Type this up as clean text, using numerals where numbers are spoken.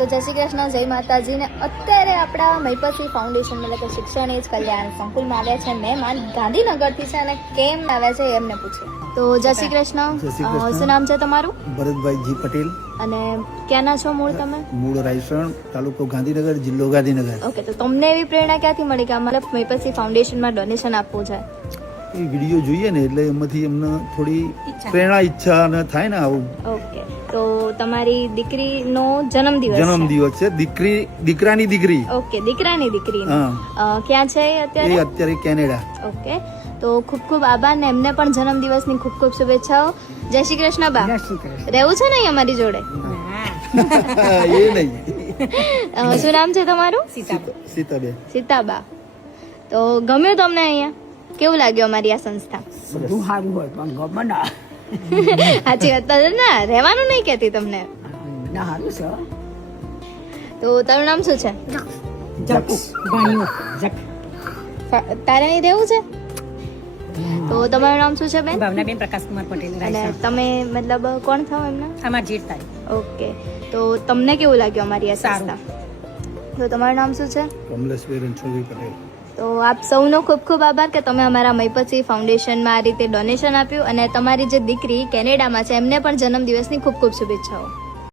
તો જય શ્રી કૃષ્ણ, જય માતાજી. ને અત્યારે આપણા મહિપતસિંહ ફાઉન્ડેશન એટલે કે શિક્ષણ એજ કલ્યાણ સંકુલમાં આવ્યા છે મહેમાન ગાંધીનગરથી છે અને કેમ આવ્યા છે એમને પૂછે. તો જય શ્રી કૃષ્ણ. શું નામ છે તમારું? ભરતભાઈ જી પટેલ. અને ક્યાંના છો મૂળ તમે? મૂળ રાયસણ, તાલુકો ગાંધીનગર, જિલ્લો ગાંધીનગર. ઓકે, તો તમને એવી પ્રેરણા ક્યાંથી મળી કે અમારે મહિપતસિંહ ફાઉન્ડેશનમાં ડોનેશન આપવું છે? એ વિડીયો જોઈએ ને એટલે એમાંથી એમને થોડી પ્રેરણા ઈચ્છા અને થાય ને આવું. ઓકે, તો તમારી દીકરીનો જન્મદિવસ છે. દીકરાની દીકરી. ઓકે, દીકરાની દીકરી. હા. ક્યાં છે એ એ અત્યારે? અત્યારે કેનેડા. ઓકે, તો ખૂબ ખૂબ આભાર ને એમને પણ જન્મદિવસની ખૂબ ખૂબ શુભેચ્છાઓ. જય શ્રી કૃષ્ણ બા. રહેવું છે ને અહીં અમારી જોડે? એ નહીં. શું નામ છે તમારું? સીતાબેન. સીતાબા. તો ગમ્યું તમને અહીંયા? કેવું લાગ્યું અમારી આ સંસ્થા? બધું સારું હોય પણ ગમે ના સાચી વાત તો ના રહેવાનું નહીં કહેતી તમને. ના સારું છે. તો તારું નામ શું છે? તારે અહીં રહેવું છે? તો તમારું નામ શું છે બેન? ભાવનાબેન પ્રકાશકુમાર પટેલ. અને તમે મતલબ કોણ થાવ એમના? અમાર જેઠ થાય. ઓકે, તો તમને કેવું લાગ્યું અમારી આ સારું. સંસ્થા? તો તમારું નામ શું છે? કમલેશભાઈ રણછોડભાઈ પટેલ. તો આપ સૌનો ખૂબ ખૂબ આભાર કે તમે અમારા મહિપતસિંહ ફાઉન્ડેશનમાં આ રીતે ડોનેશન આપ્યું અને તમારી જે દીકરી કેનેડામાં છે એમને પણ જન્મદિવસની ખૂબ ખૂબ શુભેચ્છાઓ.